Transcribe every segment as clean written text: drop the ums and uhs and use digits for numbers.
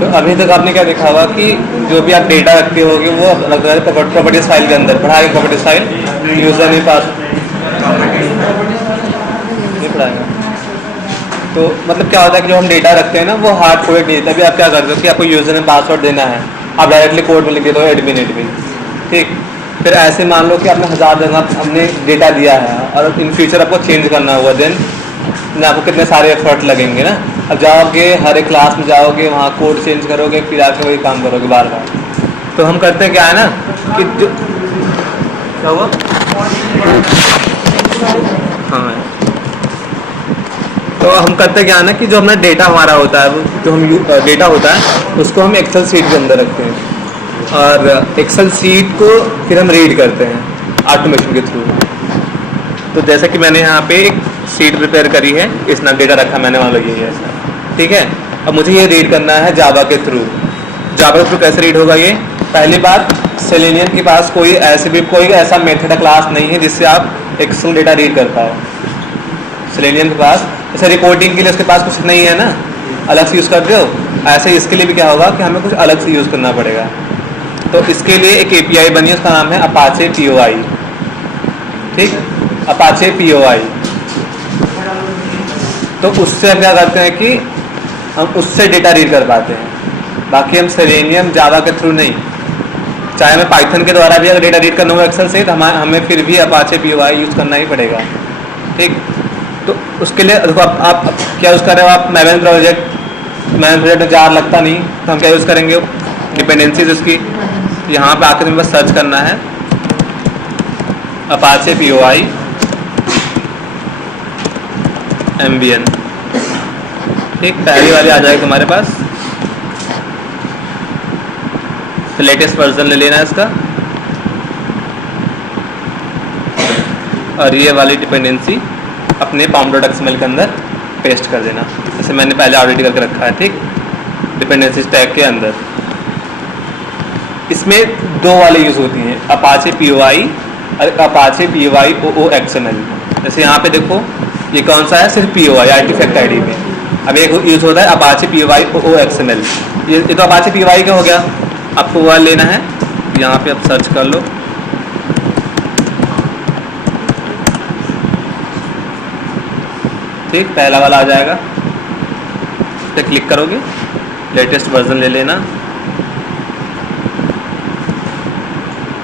तो अभी तक आपने क्या देखा होगा कि जो भी आप डेटा रखते होगे वो अलग अलग प्रॉपर्टीज फाइल के अंदर पढ़ाएगा। प्रॉपर्टीज फाइल यूजर ने पास नहीं पढ़ाएगा। तो मतलब क्या होता है कि जो हम डेटा रखते हैं ना वो हार्ड कोडेड नहीं है। तभी आप क्या करते हो कि आपको यूजर ने पासवर्ड देना है, आप डायरेक्टली कोड में लिख देते हो एडमिन एडमिन, ठीक। फिर ऐसे मान लो कि आपने 1000 जगह हमने डेटा दिया है और इन फ्यूचर आपको चेंज करना हुआ, देन आपको कितने सारे एफर्ट लगेंगे ना। अब जाओगे हर एक क्लास में जाओगे, वहाँ कोड चेंज करोगे, फिर आके वही काम करोगे बार बार। तो हम करते हैं क्या है ना कि जो क्या हुआ, हाँ, तो हम करते क्या है ना कि जो अपना डेटा हमारा होता है, जो हम डेटा होता है उसको हम एक्सेल शीट के अंदर रखते हैं और एक्सेल शीट को फिर हम रीड करते हैं ऑटोमेशन के थ्रू। तो जैसे कि मैंने यहाँ पे एक शीट प्रिपेयर करी है, इस ना डेटा रखा मैंने वहाँ लगी है ऐसा, ठीक है। अब मुझे ये रीड करना है जावा के थ्रू। जावा के थ्रू कैसे रीड होगा ये? पहली बात, सेलेनियम के पास कोई ऐसा मेथड क्लास नहीं है जिससे आप एक्सेल डेटा रीड कर पाओ। सेलेनियम के पास जैसे रिपोर्टिंग के लिए उसके पास कुछ नहीं है ना, अलग से यूज़ करते हो, ऐसे इसके लिए भी क्या होगा कि हमें कुछ अलग से यूज़ करना पड़ेगा। तो इसके लिए एक API बनी है, उसका नाम है अपाचे POI, ठीक, अपाचे POI। तो उससे हम क्या करते हैं कि हम उससे डेटा रीड कर पाते हैं। बाकी हम सेलेनियम जावा के थ्रू नहीं, चाहे हमें पाइथन के द्वारा भी अगर डेटा रीड करना हो एक्सेल से तो हमें फिर भी अपाचे POI यूज़ करना ही पड़ेगा, ठीक। तो उसके लिए देखो आप क्या यूज़ कर रहे हो, आप मैवन प्रोजेक्ट में जार लगता नहीं, तो हम क्या यूज़ करेंगे, डिपेंडेंसीज उसकी यहाँ पे आकर तुम्हें बस सर्च करना है अपाचे POI MVN, ठीक, पहली वाली आ जाएगी तुम्हारे पास। तो लेटेस्ट वर्जन ले लेना है इसका और ये वाली डिपेंडेंसी अपने pom.xml के अंदर पेस्ट कर देना, जैसे मैंने पहले ऑलरेडी करके रखा है, ठीक, डिपेंडेंसी टैग के अंदर। इसमें दो वाले यूज़ होती हैं, अपाचे POI और अपाचे POI OOXML। जैसे यहाँ पे देखो ये कौन सा है, सिर्फ POI आर्टिफैक्ट आईडी में। अब एक यूज़ होता है अपाचे POI OOXML, ये तो अपाचे POI का हो गया। आपको वो लेना है, यहाँ पे आप सर्च कर लो, ठीक, पहला वाला आ जाएगा, पे क्लिक करोगे, लेटेस्ट वर्जन ले लेना।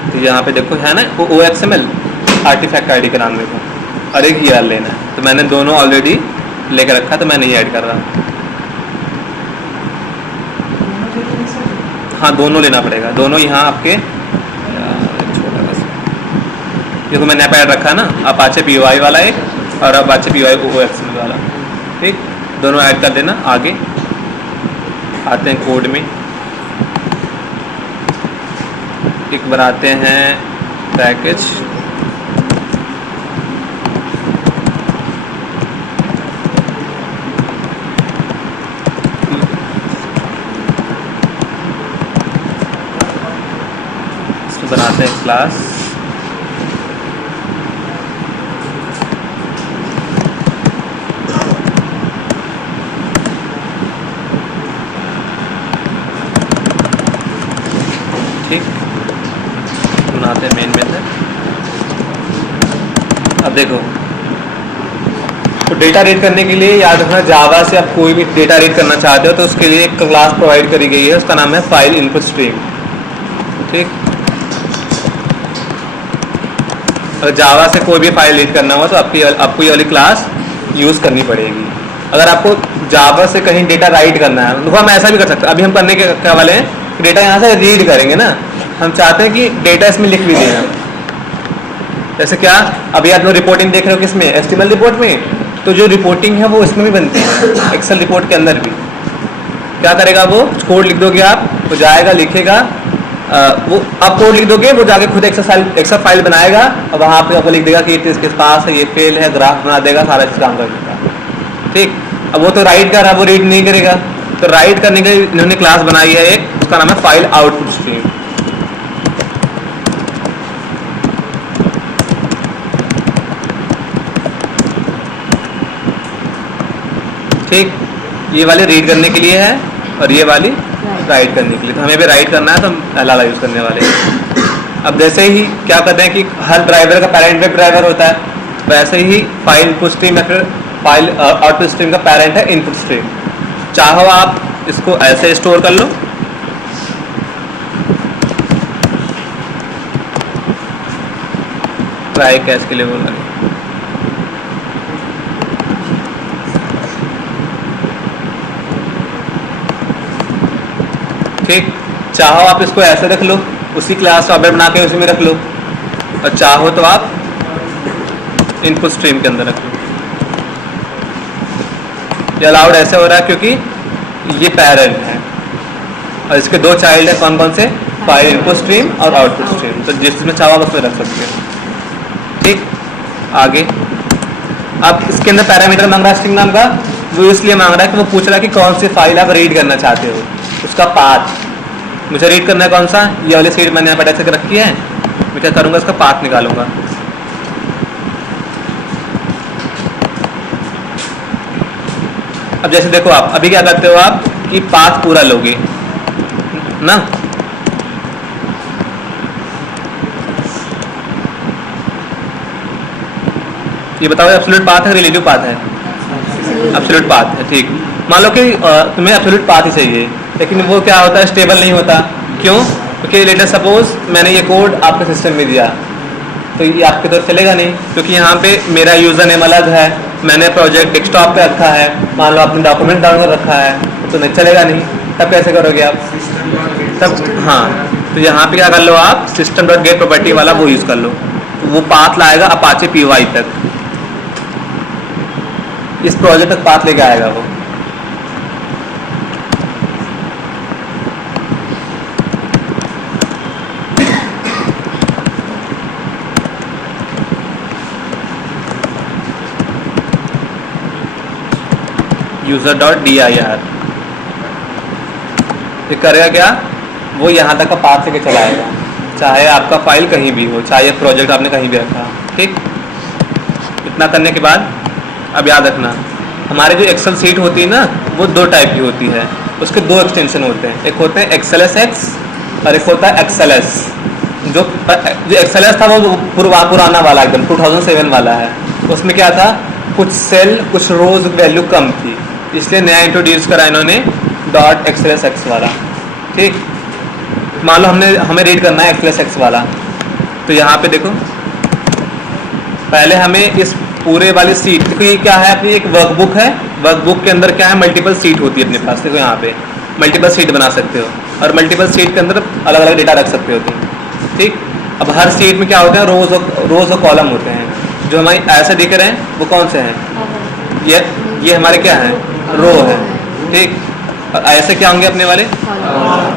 तो यहाँ पे देखो है ना OOXML आर्टिफैक्ट आईडी का नाम देखो, और एक ER लेना है। तो मैंने दोनों ऑलरेडी लेकर रखा, तो मैं नहीं ऐड कर रहा। हाँ, दोनों लेना पड़ेगा, दोनों यहाँ आपके छोटा बस देखो मैंने ऐड रखा है ना, अपाचे POI वाला एक और अपाचे POI OOXML वाला, ठीक, दोनों ऐड कर देना। आगे आते हैं कोड में, एक बनाते हैं पैकेज, इसमें बनाते हैं क्लास, ठीक, बनाते हैं मेन मेथड। अब देखो, तो डेटा रीड करने के लिए याद रखना, जावा से आप कोई भी डेटा रीड करना चाहते हो तो उसके लिए एक क्लास प्रोवाइड करी गई है, उसका नाम है फाइल इनपुट स्ट्रीम, ठीक। अगर जावा से कोई भी फाइल रीड करना हो तो आपको ये वाली क्लास यूज़ करनी पड़ेगी। अगर आपको जावा से कहीं डेटा राइट करना है तो हम ऐसा भी कर सकते हैं। अभी हम करने के क्या वाले हैं, डेटा यहाँ से रीड करेंगे ना, हम चाहते हैं कि डेटा इसमें लिख भी देना। जैसे क्या, अभी आप लोग रिपोर्टिंग देख रहे हो किसमें, HTML रिपोर्ट में, तो जो रिपोर्टिंग है वो इसमें भी बनती है, एक्सेल रिपोर्ट के अंदर भी। क्या करेगा वो, कोड लिख दोगे आप, वो जाएगा लिखेगा, वो आप कोड लिख दोगे, वो जाके खुद एक्सेल फाइल बनाएगा और वहाँ पे आपको लिख देगा कि इसके पास है, ये फेल है, ग्राफ बना देगा, सारा चीज़ काम कर देगा, ठीक। अब वो तो राइट कर रहा है, वो रीड नहीं करेगा, तो राइट करने के लिए इन्होंने क्लास बनाई है एक, उसका नाम है फाइल आउटपुट स्ट्रीम, ठीक। ये वाली रीड करने के लिए है और ये वाली राइट करने के लिए। तो हमें भी राइट करना है तो हम पहला वाला यूज़ करने वाले हैं। अब जैसे ही क्या करते हैं कि हर ड्राइवर का पेरेंट वेब ड्राइवर होता है, वैसे ही फाइल इनपुट स्ट्रीम या फिर फाइल आउटपुट स्ट्रीम का पेरेंट है इनपुट स्ट्रीम। चाहो आप इसको ऐसे स्टोर कर लो, ट्राई कैश के लिए बोल रहा है, ठीक। चाहो आप इसको ऐसे रख लो, उसी क्लास ऑब्जेक्ट बना के उसी में रख लो, और चाहो तो आप इनपुट स्ट्रीम के अंदर रख लो। ये अलाउड ऐसे हो रहा है क्योंकि ये पेरेंट है और इसके दो चाइल्ड है, कौन कौन से, फाइल इनपुट स्ट्रीम और आउटपुट स्ट्रीम। तो जिसमें चाहो आप उसमें रख सकते हो, ठीक। आगे अब इसके अंदर पैरामीटर मांग रहा है स्ट्रिंग नाम का, वो इसलिए मांग रहा है कि वो पूछ रहा है कि कौन सी फाइल आप रीड करना चाहते हो, उसका पाथ मुझे रीड करना है कौन सा, ये वाली सीट मैंने यहाँ पर ऐसे रखी है, मैं क्या करूँगा इसका पाथ निकालूंगा। अब जैसे देखो आप अभी क्या करते हो आप कि पाथ पूरा लोगे ना, ये बताओ एब्सोल्यूट पाथ है रिलेटिव पाथ है, एब्सोल्यूट पाथ है, ठीक। मान लो कि तुम्हें एब्सोल्यूट पाथ ही चाहिए, लेकिन वो क्या होता है, स्टेबल नहीं होता। क्यों? क्योंकि लेटर सपोज मैंने ये कोड आपके सिस्टम में दिया तो ये आपके तरफ चलेगा नहीं, क्योंकि यहाँ पे मेरा यूजर नेम अलग है, मैंने प्रोजेक्ट डेस्कटॉप पे रखा है, मान लो आपने डॉक्यूमेंट डाउनलोड रखा है, तो नहीं चलेगा नहीं। तब कैसे करोगे आप? तब हाँ, तो यहाँ पे क्या कर लो आप, सिस्टम डॉट गेट प्रॉपर्टी वाला वो यूज़ कर लो, तो वो पाथ लाएगा अपाचे पीवाई तक, इस प्रोजेक्ट तक पाथ लेके आएगा वो। User dot D I R ये करेगा क्या, वो यहाँ तक का पाथ लेके चलाएगा, चाहे आपका फाइल कहीं भी हो, चाहे प्रोजेक्ट आपने कहीं भी रखा, ठीक। इतना करने के बाद अब याद रखना, हमारे जो एक्सेल सीट होती है ना, वो दो टाइप की होती है, उसके दो एक्सटेंशन होते हैं, एक होते हैं XLSX और एक होता है XLS। जो XLS था वो पुराना वाला एकदम 2007 वाला है, उसमें क्या था, कुछ सेल कुछ रोज वैल्यू कम थी, इसलिए नया इंट्रोड्यूस करा इन्होंने .XLSX वाला, ठीक। मान लो हमें रीड करना है XLSX वाला, तो यहाँ पे देखो पहले हमें इस पूरे वाली सीट, देखो ये क्या है, अपनी एक वर्कबुक है, वर्कबुक के अंदर क्या है, मल्टीपल सीट होती है अपने पास, देखो यहाँ पे मल्टीपल सीट बना सकते हो और मल्टीपल सीट के अंदर अलग अलग डेटा रख सकते हो तुम, ठीक। अब हर सीट में क्या होता है, रोज और कॉलम होते हैं, जो हमारे ऐसे दिख रहे हैं वो कौन से हैं, ये हमारे क्या है, रो है, ठीक। और ऐसे क्या होंगे अपने वाले,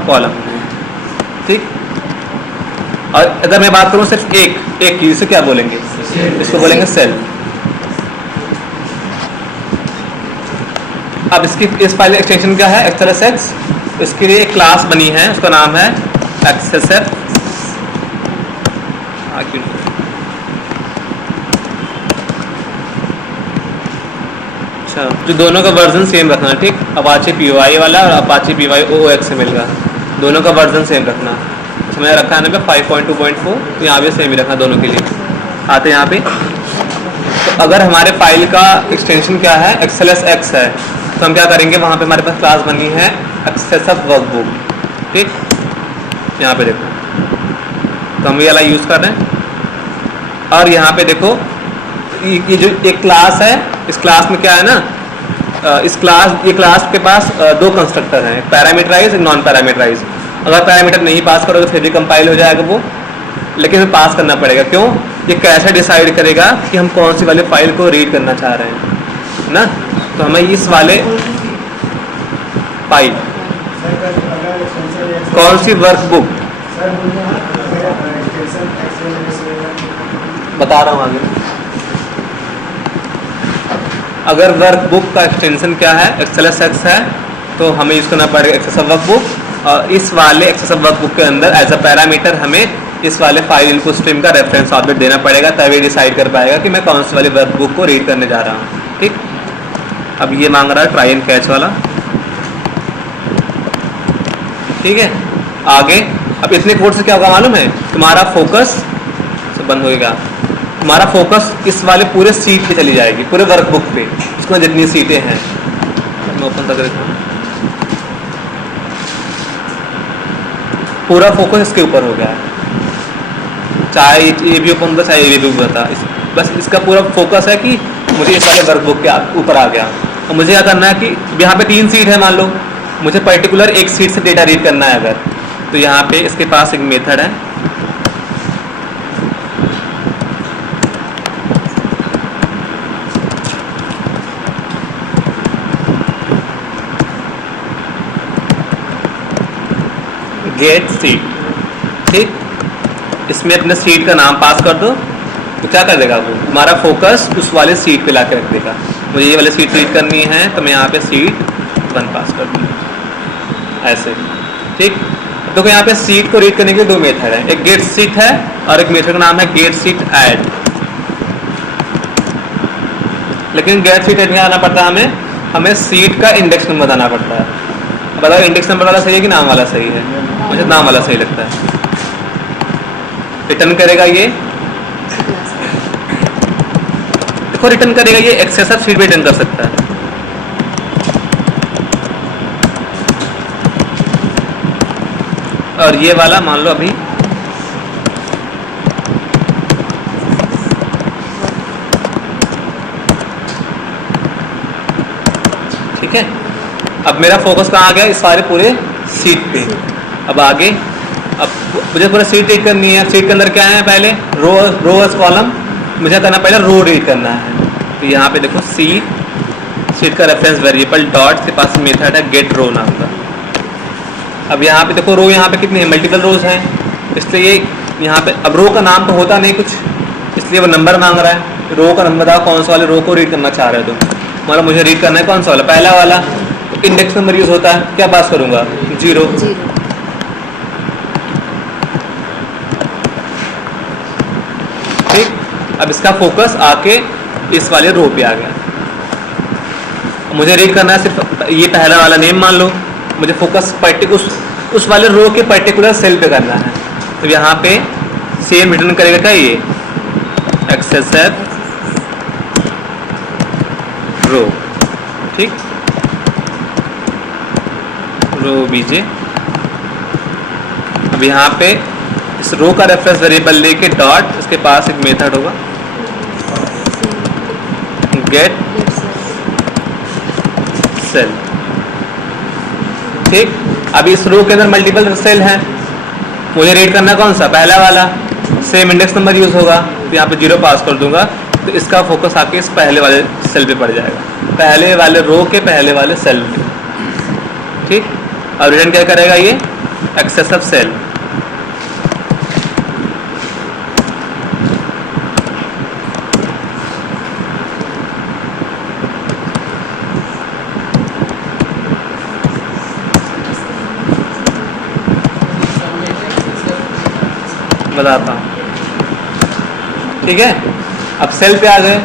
कॉलम, ठीक। और अगर मैं बात करूं सिर्फ एक की, इसे क्या बोलेंगे, इसको बोलेंगे सेल। अब इसकी इस फाइल एक्सटेंशन क्या है, XLSX, इसके लिए एक क्लास बनी है, उसका नाम है XSF। अच्छा, जो दोनों का वर्जन सेम रखना, ठीक। अपाचे PY वाला और अपाचे PY OXML का, दोनों का वर्जन सेम रखना। अच्छा, मैंने रखा है ना 5.2.4, तो यहाँ पे सेम ही रखना दोनों के लिए। आते यहाँ पे, तो अगर हमारे फाइल का एक्सटेंशन क्या है, XLSX है, तो हम क्या करेंगे, वहाँ पे हमारे पास क्लास बनी है XSF वर्कबुक, ठीक। यहाँ पे देखो, तो हम ये वाला यूज़ कर रहे हैं। और यहाँ पे देखो ये जो एक क्लास है, इस क्लास में क्या है ना, ये क्लास के पास दो कंस्ट्रक्टर हैं, पैरामीटराइज और नॉन पैरामीटराइज। अगर पैरामीटर नहीं पास करोगे फिर भी कंपाइल हो जाएगा वो, लेकिन पास करना पड़ेगा। क्यों? ये कैसे डिसाइड करेगा कि हम कौन सी वाले फाइल को रीड करना चाह रहे हैं ना, तो हमें इस वाले फाइल कौन सी वर्कबुक बता रहा हूँ आगे। अगर वर्कबुक का एक्सटेंशन क्या है, XLSX है, तो हमें यूज़ करना पड़ेगा XSF वर्कबुक, और इस वाले XSF वर्कबुक के अंदर एज अ पैरामीटर हमें इस वाले फाइल इनपुट स्ट्रीम का रेफरेंस ऑब्जेक्ट देना पड़ेगा, तभी डिसाइड कर पाएगा कि मैं कौन सी वाली वर्कबुक को रीड करने जा रहा हूँ, ठीक। अब ये मांग रहा है ट्राई एंड कैच वाला, ठीक है, आगे अब इतने कोड से क्या होगा मालूम है, तुम्हारा फोकस सब बंद होएगा, तुम्हारा फोकस इस वाले पूरे सीट पे चली जाएगी, पूरे वर्कबुक पे, इसमें जितनी सीटें हैं। मैं ओपन कर देता हूँ, पूरा फोकस इसके ऊपर हो गया है, चाहे ये भी ओपन था चाहे ये भी ओपन था, बस इसका पूरा फोकस है कि मुझे इस वाले वर्कबुक के ऊपर आ गया। और मुझे क्या करना है कि यहाँ पे 3 सीट है, मान लो मुझे पर्टिकुलर एक सीट से डेटा रीड करना है अगर, तो यहाँ पे इसके पास एक मेथड है, गेट सीट। ठीक, इसमें अपने सीट का नाम पास कर दो, तो क्या कर देगा वो, हमारा फोकस उस वाले सीट पे ला के रख देगा। मुझे ये वाली सीट रीड करनी है तो मैं यहाँ पे सीट 1 पास कर दूँगा ऐसे। ठीक, देखो यहाँ पे सीट को रीड करने के 2 मेथड है, एक गेट सीट है और एक मेथड का नाम है गेट सीट ऐड। लेकिन गेट सीट ऐड में आना पड़ता है हमें सीट का इंडेक्स नंबर बताना पड़ता है। बताओ इंडेक्स नंबर वाला सही है कि नाम वाला सही है? मुझे नाम वाला सही लगता है। रिटर्न करेगा ये, देखो रिटर्न करेगा ये एक्सेसिव सीट भी रिटर्न कर सकता है। और ये वाला मान लो अभी ठीक है। अब मेरा फोकस कहाँ आ गया, इस सारे पूरे सीट पे। अब आगे, अब मुझे पूरा सीट रीड करनी है। सीट के अंदर क्या है, पहले रो कॉलम, मुझे करना पहले रो रीड करना है। तो यहाँ पे देखो सीट का रेफरेंस वेरिएबल डॉट के पास मेथड है गेट रो नाम का। अब यहाँ पे देखो रो यहाँ पे कितनी है, मल्टीपल रोज हैं, इसलिए यहाँ पे अब रो का नाम तो होता नहीं कुछ, इसलिए वो नंबर मांग रहा है। रो का नंबर बताओ कौन सा वाले रो को रीड करना चाह रहे हो तुम। मतलब मुझे रीड करना है कौन सा वाला, पहला वाला। तो इंडेक्स नंबर यूज होता है, क्या पास करूंगा, 0। ठीक, अब इसका फोकस आके इस वाले रो पे आ गया। मुझे रीड करना है सिर्फ ये पहला वाला नेम मान लो, मुझे फोकस उस वाले रो के पर्टिकुलर सेल पे करना है। तो यहाँ पे सेम रिटर्न करेगा क्या, ये एक्सेसिव रो। ठीक, रो बीजे। अब यहाँ पे इस रो का रेफरेंस वेरिएबल लेके डॉट, इसके पास एक मेथड होगा गेट सेल। ठीक, अभी इस रो के अंदर मल्टीपल सेल हैं, मुझे रीड करना कौन सा, पहला वाला। सेम इंडेक्स नंबर यूज होगा, तो यहाँ पे 0 पास कर दूंगा। तो इसका फोकस आके इस पहले वाले सेल पे पड़ जाएगा, पहले वाले रो के पहले वाले सेल पे। ठीक, और रिटर्न क्या करेगा ये, एक्सेसिव सेल। बताता हूँ, ठीक है। अब सेल पे आ गए,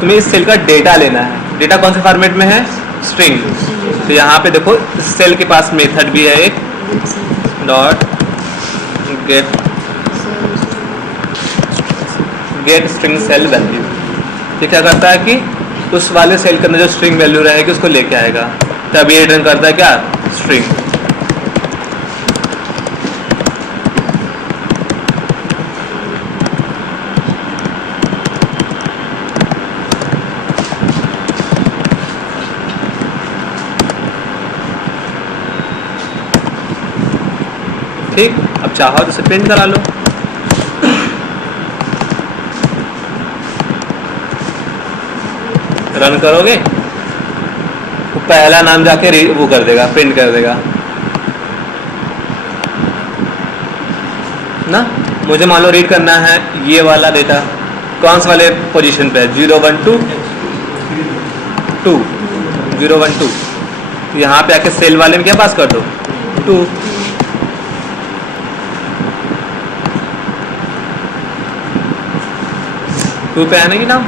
तुम्हें इस सेल का डेटा लेना है। डेटा कौन से फॉर्मेट में है, स्ट्रिंग। तो यहाँ पे देखो इस सेल के पास मेथड भी है एक dot get string cell value. ये क्या करता है कि उस वाले सेल के अंदर जो स्ट्रिंग वैल्यू रहेगी उसको लेके आएगा। तब ये रिटर्न करता है क्या, स्ट्रिंग। ठीक, अब चाहो तो इसे प्रिंट करा लो। रन करोगे तो पहला नाम जाके वो कर देगा, प्रिंट कर देगा ना। मुझे मान लो रीड करना है ये वाला डेटा, कौन से वाले पोजीशन पे है, 0 1 2 2 0 1 2। यहाँ पे आके सेल वाले में क्या पास कर दो, 2। टू पे है ना कि नाम।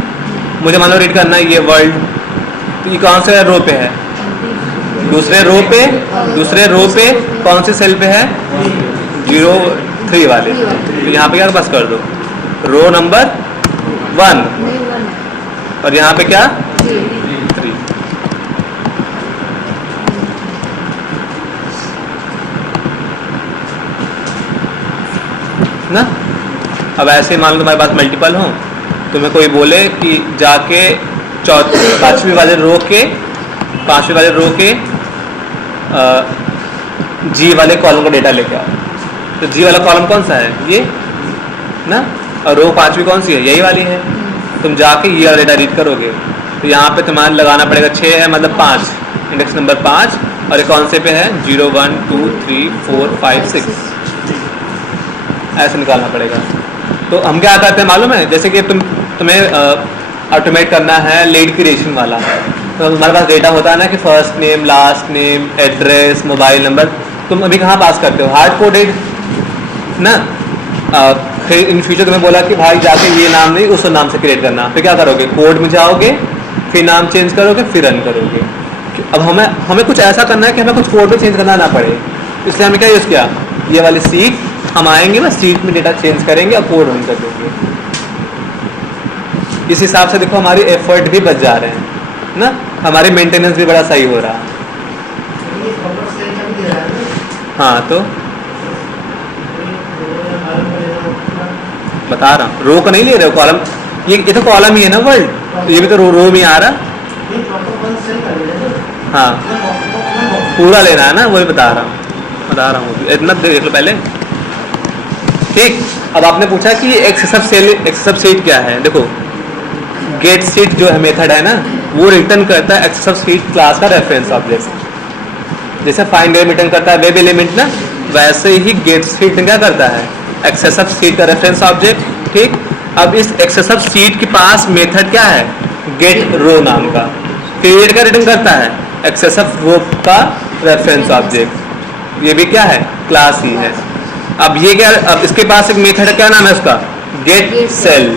मुझे मान लो रीड करना है ये वर्ल्ड, तो ये कौन से रो पे है, दूसरे रो पे कौन सी सेल पे है? 03 वाले, तो यहाँ पे क्या बस कर दो रो नंबर 1 और यहाँ पे क्या 3। ना अब ऐसे मान लो तुम्हारे पास मल्टीपल हो, तुम्हें कोई बोले कि जाके पांचवी वाले रो के जी वाले कॉलम का डेटा लेके आओ। तो जी वाला कॉलम कौन सा है? ये ना, और रो पांचवी कौन सी है? यही वाली है। तुम जाके ये वाला डेटा रीड करोगे तो यहाँ पे तुम्हारा लगाना पड़ेगा 6 है मतलब 5, इंडेक्स नंबर 5, और ये कौन से पे है? 0 1 2 3 4 5 6, ऐसे निकालना पड़ेगा। तो हम क्या करते हैं मालूम है? जैसे कि तुम्हें ऑटोमेट करना है लीड क्रिएशन वाला, तो हमारे पास डेटा होता है ना कि first name, last name, address, mobile number. तुम अभी कहाँ पास करते हो? हार्ड कोडेड ना। फिर इन फ्यूचर तुम्हें बोला कि भाई जाके ये नाम नहीं उस नाम से क्रिएट करना, फिर क्या करोगे? कोड में जाओगे, फिर नाम चेंज करोगे, फिर रन करोगे। अब हमें कुछ ऐसा करना है कि हमें कुछ कोड में चेंज करना ना पड़े, इसलिए हमने क्या यूज़ किया? ये वाली सीट, हम आएंगे बस सीट में डेटा चेंज करेंगे और कोड रन कर देंगे। इस हिसाब से देखो हमारी एफर्ट भी बच जा रहे हैं ना, हमारी मेंटेनेंस भी बड़ा सही हो रहा है। हाँ तो बता रहा हूँ, रो का नहीं ले रहे हो, कॉलम। ये तो कॉलम ही है ना वर्ल्ड, तो ये भी तो रो में आ रहा। हाँ पूरा लेना है ना, वही बता रहा हूँ इतना देख लो पहले। ठीक, अब आपने पूछा कि एक्सेस सीट क्या है। देखो गेट सीट जो है मेथड है ना, वो रिटर्न करता है एक्सेस सीट क्लास का रेफरेंस ऑब्जेक्ट। जैसे फाइंड रिटर्न करता है वेब एलिमेंट ना, वैसे ही गेट सीट क्या करता है? एक्सेस सीट का रेफरेंस ऑब्जेक्ट। ठीक, अब इस एक्सेस सीट के पास मेथड क्या है? गेट रो नाम का, क्रिएट का रिटर्न करता है एक्सेस रो का रेफरेंस ऑब्जेक्ट। ये भी क्या है? क्लास ही है। अब ये क्या, अब इसके पास एक मेथड है, क्या नाम है उसका? Get sale.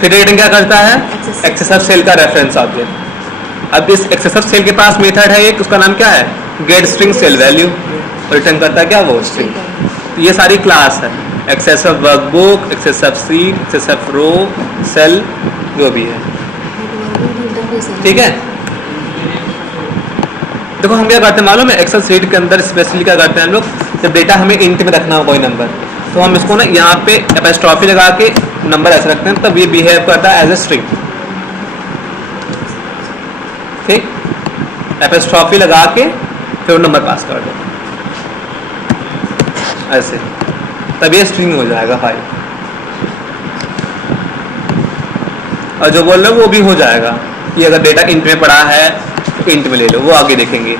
फिर रिटर्न क्या करता है? एक्सेस सेल का रेफरेंस ऑब्जेक्ट। अब इस एक्सेस सेल के पास मेथड है एक, उसका नाम क्या है? Get string cell value. Return करता है क्या? वो स्ट्रिंग। ये सारी क्लास है, access workbook, access sheet, access row, cell, जो भी है। ठीक है, देखो हम क्या करते हैं मालूम है? एक्सेल सीट के अंदर स्पेशली क्या करते हैं हम लोग, जब डेटा हमें इंट में रखना हो कोई नंबर, तो हम इसको ना यहाँ पे एपोस्ट्रोफी लगा के नंबर ऐसे रखते हैं, तब ये बिहेव करता है एज ए स्ट्रिंग। ठीक, एपोस्ट्रोफी लगा के फिर वो नंबर पास कर दो ऐसे, तब ये स्ट्रिंग हो जाएगा 5। और जो बोल रहे हो वो भी हो जाएगा कि अगर डेटा इंट में पड़ा है तो इंट में ले लो, वो आगे देखेंगे।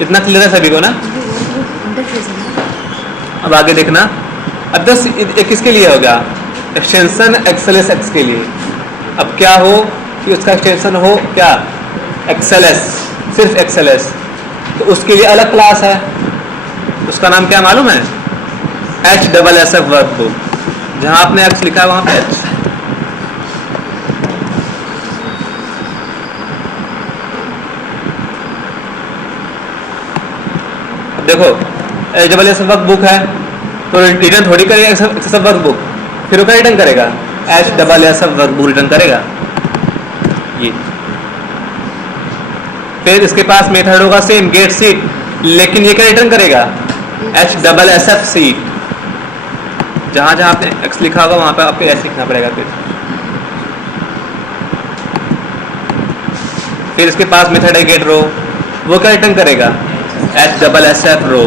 इतना क्लियर है सभी को ना? अब आगे देखना। अब 10 किसके लिए हो गया? एक्सटेंशन XLSX के लिए। अब क्या हो कि उसका एक्सटेंशन हो क्या? XLS, सिर्फ XLS, तो उसके लिए अलग क्लास है, उसका नाम क्या मालूम है? HSSF workbook. जहां आपने X लिखा है वहां पे H। देखो HSSF वर्कबुक है तो रिटर्न थोड़ी करेगा एक्सेस वर्कबुक, फिर वो क्या रिटर्न करेगा? HSSF वर्कबुक रिटर्न करेगा ये। फिर इसके पास मेथड होगा सेम गेट सीट, लेकिन ये क्या रिटर्न करेगा? HSSF seat. जहां जहां आपने X लिखा होगा वहां पे आपको S लिखना पड़ेगा। फिर इसके पास मेथड है गेट रो, वो क्या रिटर्न करेगा? HSSF रो।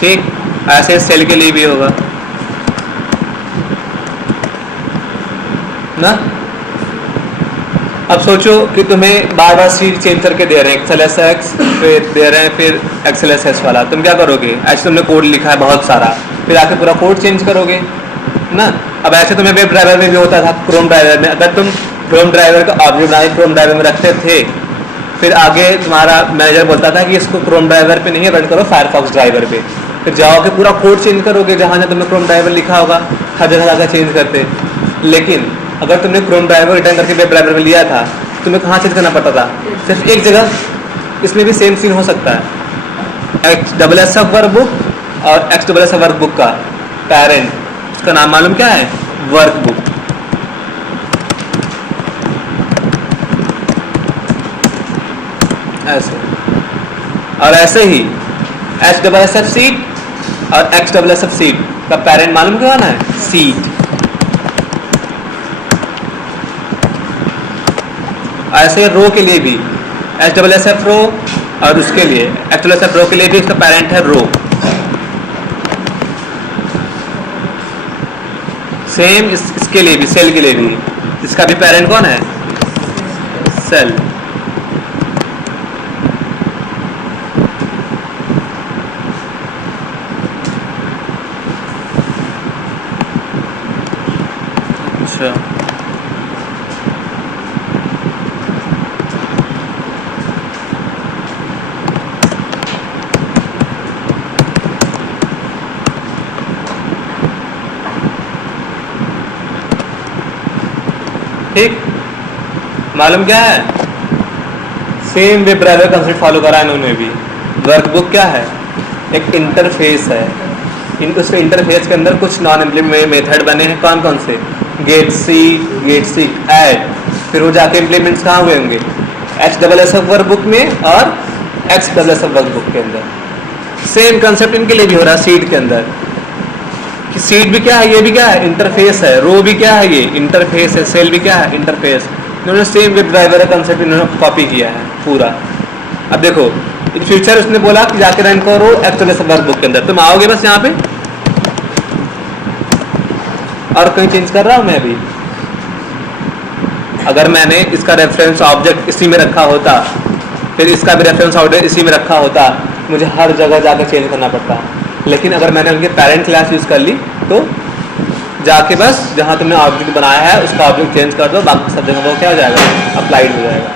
ठीक, ऐसे सेल के लिए भी होगा ना। अब सोचो कि तुम्हें बार बार सीट चेंज करके दे रहे हैं, XLSX फिर दे रहे हैं, फिर XLSS वाला, तुम क्या करोगे? ऐसे तुमने कोड लिखा है बहुत सारा, फिर आके पूरा कोड चेंज करोगे ना। अब ऐसे तुम्हें वेब ड्राइवर में भी होता था, क्रोम ड्राइवर में, अगर तुम क्रोम ड्राइवर का ऑब्जेक्ट बना के क्रोम ड्राइवर में रखते थे, फिर आगे तुम्हारा मैनेजर बोलता था कि इसको क्रोम ड्राइवर पे नहीं रन करो, फायरफॉक्स ड्राइवर पे, फिर जाओगे पूरा कोड चेंज करोगे, जहाँ जहाँ तुमने क्रोम ड्राइवर लिखा होगा हर जगह जाकर चेंज करते। लेकिन अगर तुमने क्रोम ड्राइवर रिटर्न करके वेब ड्राइवर में लिया था, तुम्हें कहाँ चेंज करना पड़ता था? सिर्फ एक जगह। इसमें भी सेम सीन हो सकता है। XSS वर्कबुक और XSS वर्कबुक का पेरेंट, उसका नाम मालूम क्या है? वर्कबुक। ऐसे और ऐसे ही HSS सीट और XSS सीट का पेरेंट मालूम क्या होना है? सीट। ऐसे रो के लिए भी HSS रो और उसके लिए XSS रो के लिए भी इसका पेरेंट है रो। सेम इसके लिए भी, सेल के लिए भी, इसका भी पेरेंट कौन है? सेल। अच्छा, ठीक। मालूम क्या है? Same web driver concept follow करा है इन्होंने भी। वर्कबुक क्या है? एक इंटरफेस है। उस इंटरफेस के अंदर कुछ नॉन इम्प्लीमेंट मेथड बने हैं। कौन कौन से? Get seek, add. फिर वो जाके इम्प्लीमेंट्स कहाँ हुए होंगे? XSS वर्कबुक में और XSS वर्कबुक के अंदर। सेम कंसेप्ट इनके लिए भी हो रहा है सीट के अंदर। कि सीट भी क्या है? ये भी क्या है? इंटरफेस है। रो भी क्या है? ये इंटरफेस है। सेल भी क्या है? इंटरफेस। इन्होंने सेम वेब ड्राइवर का कंसेप्ट इन्होंने कॉपी किया है पूरा। अब देखो इन फ्यूचर उसने बोला कि जाके रन करो XSS वर्कबुक के अंदर। तुम आओगे बस यहाँ पे, और कहीं चेंज कर रहा हूँ मैं अभी। अगर मैंने इसका रेफरेंस ऑब्जेक्ट इसी में रखा होता, फिर इसका भी रेफरेंस ऑब्जेक्ट इसी में रखा होता, मुझे हर जगह जाकर चेंज करना पड़ता। लेकिन अगर मैंने उनके पेरेंट क्लास यूज़ कर ली तो जाके बस जहाँ तुमने ऑब्जेक्ट बनाया है उसका ऑब्जेक्ट चेंज कर दो, बाकी सब जगह वो क्या हो जाएगा? अप्लाइड हो जाएगा।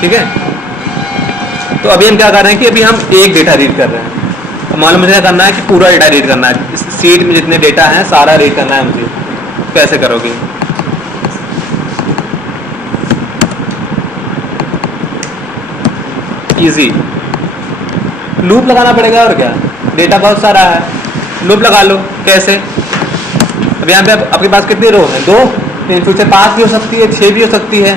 ठीक है। तो अभी हम क्या कर रहे हैं कि अभी हम एक डेटा रीड कर रहे हैं। तो मालूम मुझे क्या करना है कि पूरा डेटा रीड करना है। इस सीट में जितने डेटा हैं सारा रीड करना है मुझे। कैसे करोगे? इजी, लूप लगाना पड़ेगा। और क्या, डेटा बहुत सारा है, लूप लगा लो। कैसे? अब यहाँ पे आपके पास कितनी रो है? 2। इन फ्यूचर 5 भी हो सकती है, 6 भी हो सकती है।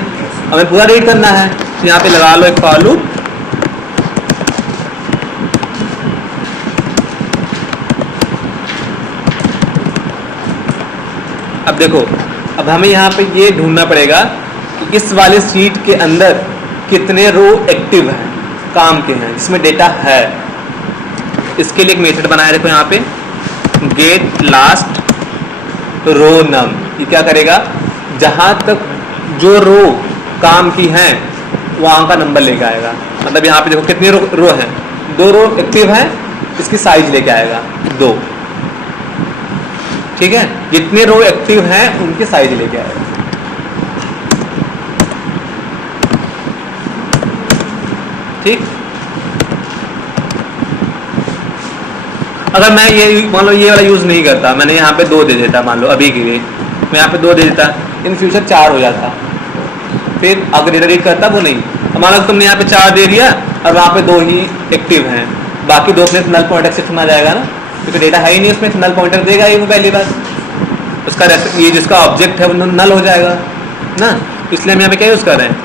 हमें पूरा रीड करना है तो यहाँ पे लगा लो एक फॉर लूप। अब देखो, अब हमें यहाँ पे ये ढूंढना पड़ेगा कि इस वाले सीट के अंदर कितने रो एक्टिव हैं, काम के हैं, जिसमें डेटा है। इसके लिए एक मेथड बनाया, देखो यहाँ पे गेट लास्ट रो नम। ये क्या करेगा? जहाँ तक जो रो काम की हैं वहाँ का नंबर लेके आएगा। मतलब यहाँ पे देखो कितनी रो हैं? 2 रो एक्टिव हैं, इसकी साइज लेके आएगा 2। ठीक है। जितने रो एक्टिव हैं उनकी साइज लेके आएगा। ठीक। अगर मैं ये मान लो ये वाला यूज नहीं करता, मैंने यहाँ पे 2 दे देता, मान लो अभी के लिए मैं यहाँ पे 2 दे देता, इन फ्यूचर 4 हो जाता, फिर अगर डेटा रीड करता वो नहीं। मान लो तुमने यहाँ पे 4 दे दिया और वहाँ पे 2 ही एक्टिव हैं, बाकी 2 अपने नल पॉइंटर से सुना जाएगा ना, क्योंकि डेटा है ही नहीं उसमें, नल पॉइंटर देगा ही वो पहली बार। उसका ये जिसका ऑब्जेक्ट है वो नल हो जाएगा ना। इसलिए हम यहाँ पे क्या यूज़ कर रहे हैं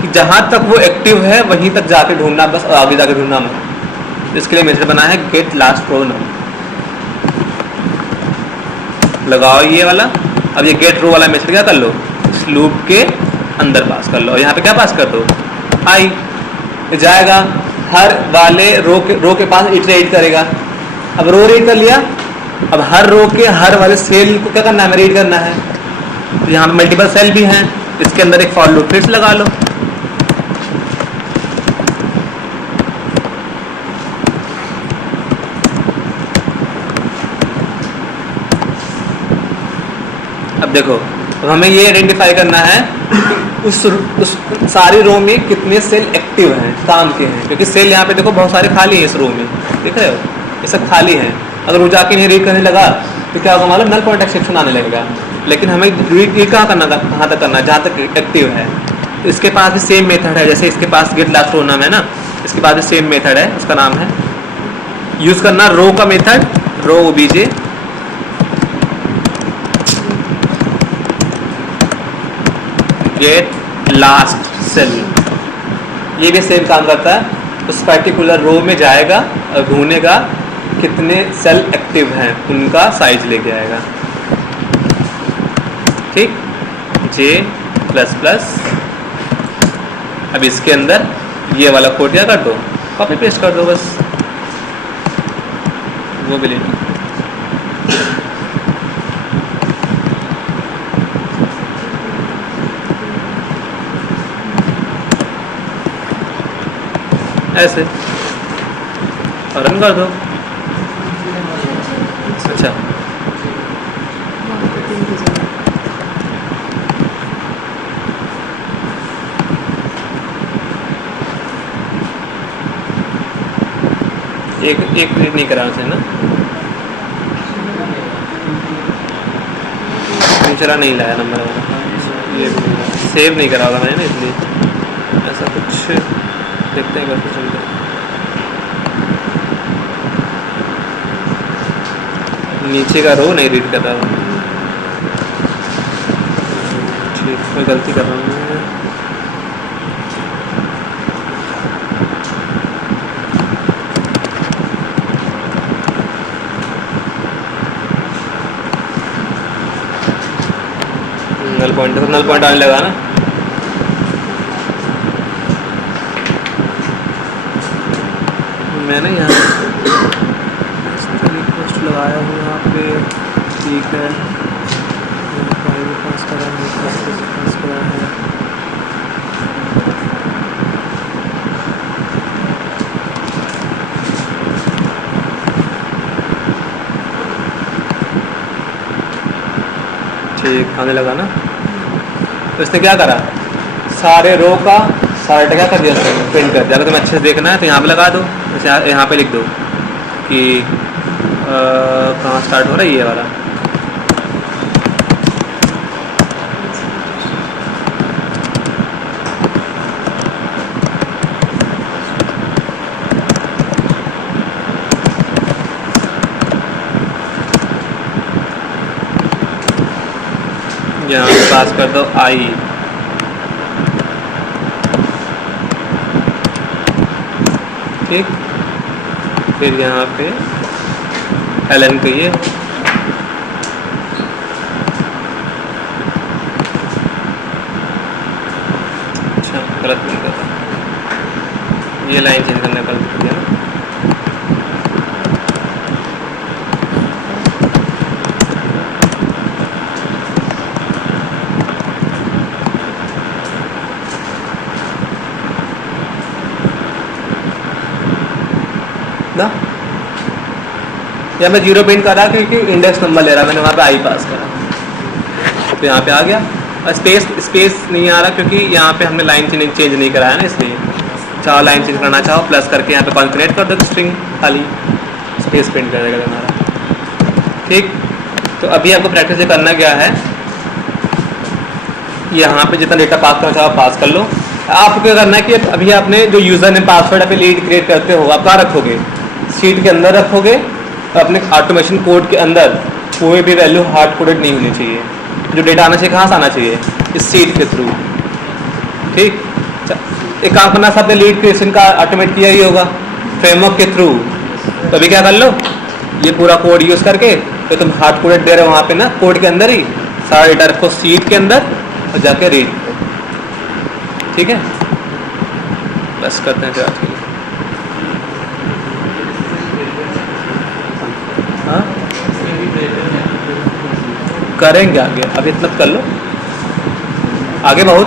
कि जहाँ तक वो एक्टिव है वहीं तक जाके ढूंढना बस, और आगे जाके ढूंढना मत। इसके लिए मेथड बनाया है गेट लास्ट रो नम। लगाओ ये वाला। अब ये गेट रो वाला मेथड क्या कर लो, इस लूप के अंदर पास कर लो, और यहाँ पे क्या पास कर दो? आई जाएगा, हर वाले रो के पास इटरेट करेगा। अब रो रीड कर लिया, अब हर रो के हर वाले सेल को क्या करना है? रीड करना है। तो यहाँ पे मल्टीपल सेल भी हैं, इसके अंदर एक फॉर लूप फिर से लगा लो। अब देखो, तो हमें ये आइडेंटिफाई करना है उस सारी रो में कितने सेल एक्टिव हैं, काम के हैं, क्योंकि सेल यहाँ पे देखो बहुत सारे खाली हैं इस रो में। देख रहे हो, ये सब खाली है। अगर वो जाके नहीं रीड करने लगा तो क्या होगा मालूम, नल पॉइंट एक्सेप्शन आने लगेगा। लेकिन हमें रीड कहाँ करना, कहाँ तक करना, जहाँ तक एक्टिव है। तो इसके पास भी सेम मेथड है, जैसे इसके पास गेट लास्ट रो नाम है ना, इसके पास भी सेम मेथड है, उसका नाम है यूज करना रो का मेथड, रो ओबीजे गेट लास्ट सेल। ये भी सेम काम करता है, उस पर्टिकुलर रो में जाएगा और ढूंढेगा कितने सेल एक्टिव हैं, उनका साइज लेके आएगा। ठीक, जे प्लस प्लस। अब इसके अंदर ये वाला कोड क्या कर दो, कॉपी पेस्ट कर दो बस, वो भी ले लो। ऐसे और रन कर दो। अच्छा, एक मिनट नहीं करा उसे ना, दूसरा नहीं लाया नंबर वाला, ये सेव नहीं करा होगा मैंने ना, इसलिए ऐसा कुछ देखते हैं करके चलते। नीचे का रो नहीं रीड कर रहा हूँ, ठीक, मैं गलती कर रहा हूँ। नल पॉइंट आने लगा ना, मैंने यहाँ रिक्वेस्ट लगाया हूँ यहाँ पे, ठीक है, पास करा है, पास करा है। ठीक, आने लगा ना। तो इसने क्या करा, सारे रो का सारा डेटा क्या कर दिया उसने, प्रिंट कर दिया। अगर तुम्हें अच्छे से देखना है तो यहाँ पे लगा दो, जैसे यहाँ पे लिख दो कि कहाँ स्टार्ट हो रहा है, ये वाला। यहाँ पास कर दो आई, ठीक, फिर यहाँ पे एलन कहिए, अच्छा गलत नहीं करता, ये लाइन चेंज करने पर दिया ना। या मैं जीरो प्रिंट कर रहा क्योंकि इंडेक्स नंबर ले रहा, मैंने वहाँ पे आई पास करा, तो यहाँ पे आ गया। और स्पेस नहीं आ रहा क्योंकि यहाँ पे हमने लाइन चेंज नहीं कराया ना, इसलिए। चाहो लाइन चेंज करना चाहो प्लस करके यहाँ पे कॉन्कनेट कर दो स्ट्रिंग, खाली स्पेस प्रिंट कर देगा हमारा। ठीक, तो अभी आपको प्रैक्टिस करना क्या है, यहाँ पे जितना डेटा पास करना चाहो पास कर लो। आपको क्या करना है कि अभी आपने जो यूज़र ने पासवर्ड अभी लीड क्रिएट करते हो, आप कहाँ रखोगे, शीट के अंदर रखोगे। और अपने ऑटोमेशन कोड के अंदर कोई भी वैल्यू हार्ड कोडेड नहीं होनी चाहिए। जो डेटा आना चाहिए कहाँ से आना चाहिए, इस शीट के थ्रू। ठीक, एक काम करना, सबने लीड क्रिएशन का ऑटोमेट किया ही होगा फ्रेमवर्क के थ्रू। तो अभी क्या कर लो, ये पूरा कोड यूज़ करके तो तुम हार्ड कोडेड दे रहे हो वहाँ पे ना, कोड के अंदर ही सारा डेटा रखो शीट के अंदर और जाके रीड करो। ठीक है, बस करते हैं आज के लिए। हाँ करेंगे आगे, अभी इतना कर लो, आगे बहुत है।